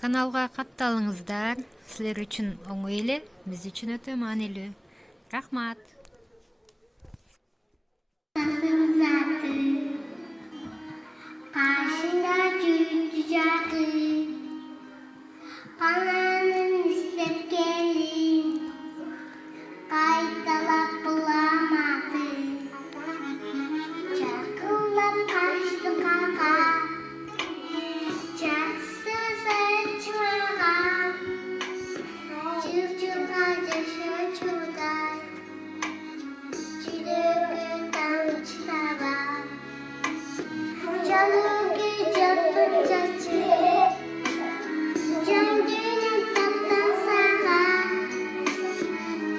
Каналга катталыңыздар. Силер үчүн оңой эле, биз үчүн өтө маанилүү. Рахмат. Karşında cüccağı, kananın istep gelin, kaytalap bulamadı. Çakılap kaçtı kaka, çaksız açmağa, çırçırga caşı çurday, çürüğünden uçtaba. Canım gücüm çaçı, can günüm tattan sana,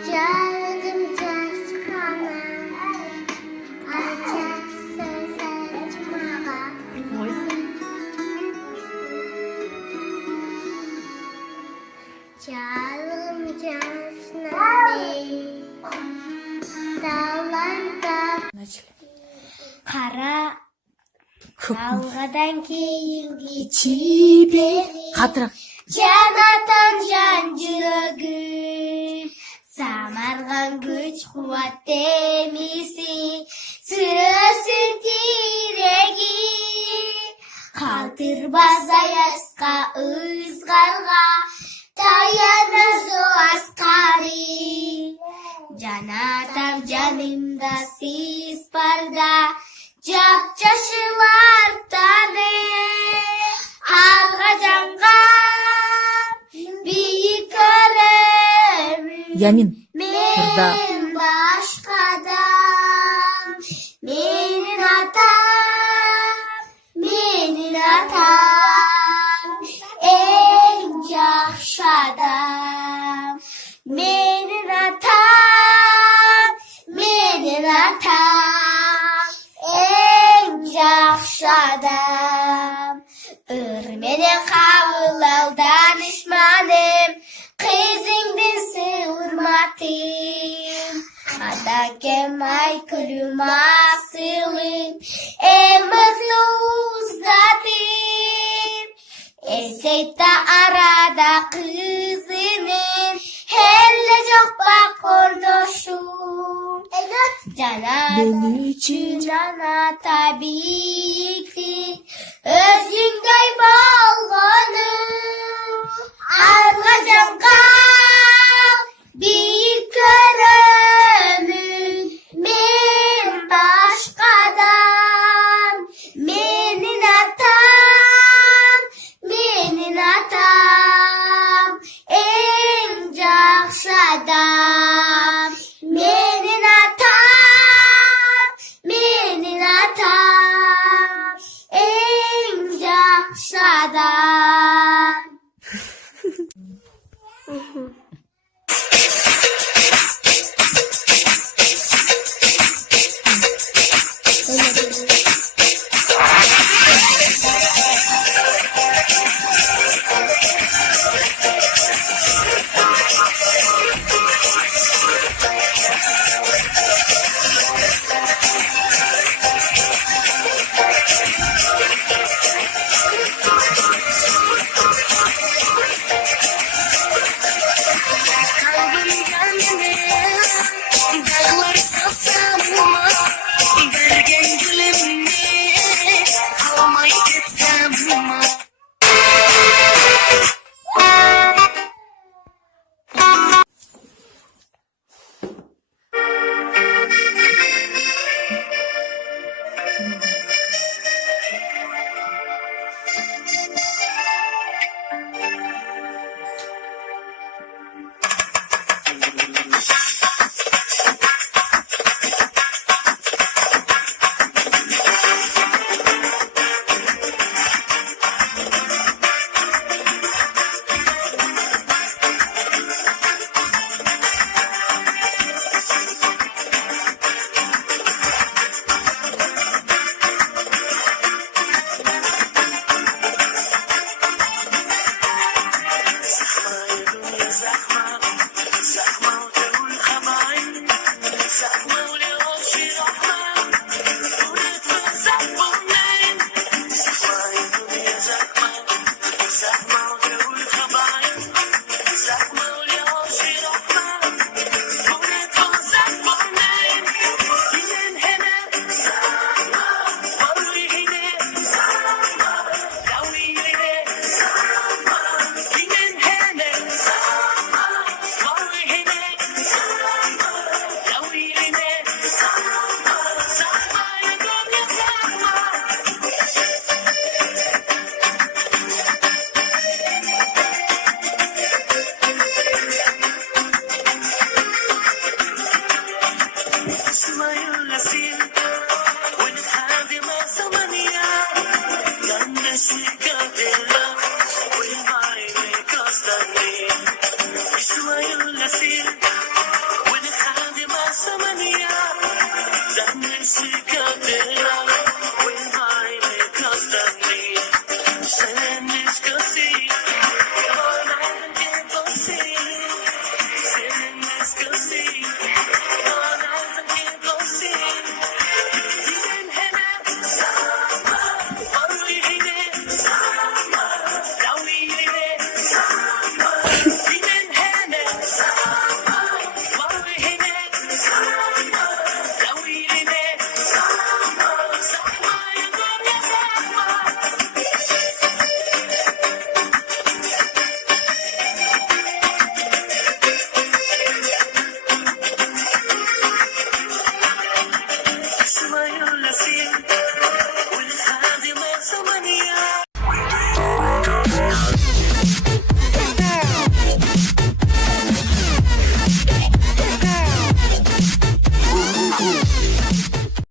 canım çaşkana, açak söz açmağa. Canım cansınadi, dağlarda kara. Dalgadan keyin geçibe Катыраак. Canatan can жүрөгү Самарган күч кубат демиси Сүрөсүн тиреги Калтырбас аяска ызгарга Таянар аскари Жанатам жанымда сиз барда Жап жашылар таны Алга жанган бийик көрөмүн Ямин. Мен башкадан Менин атам Эң жакшы адам Менин атам Эң жакшы адам Ыр менен кабыл ал данышманым Кызыңдын урматым Адакем айкүлүм асылым Эң мыктуу затым Эсейта арада кызынын Эле жок бак кордошум Мен үчүн жана табийки Өзүңдөй болгонум Алга жанган бийик көрөмүн Мен башкадан Менин атам Эң жакшы адам Менин атам Эң жакшы адам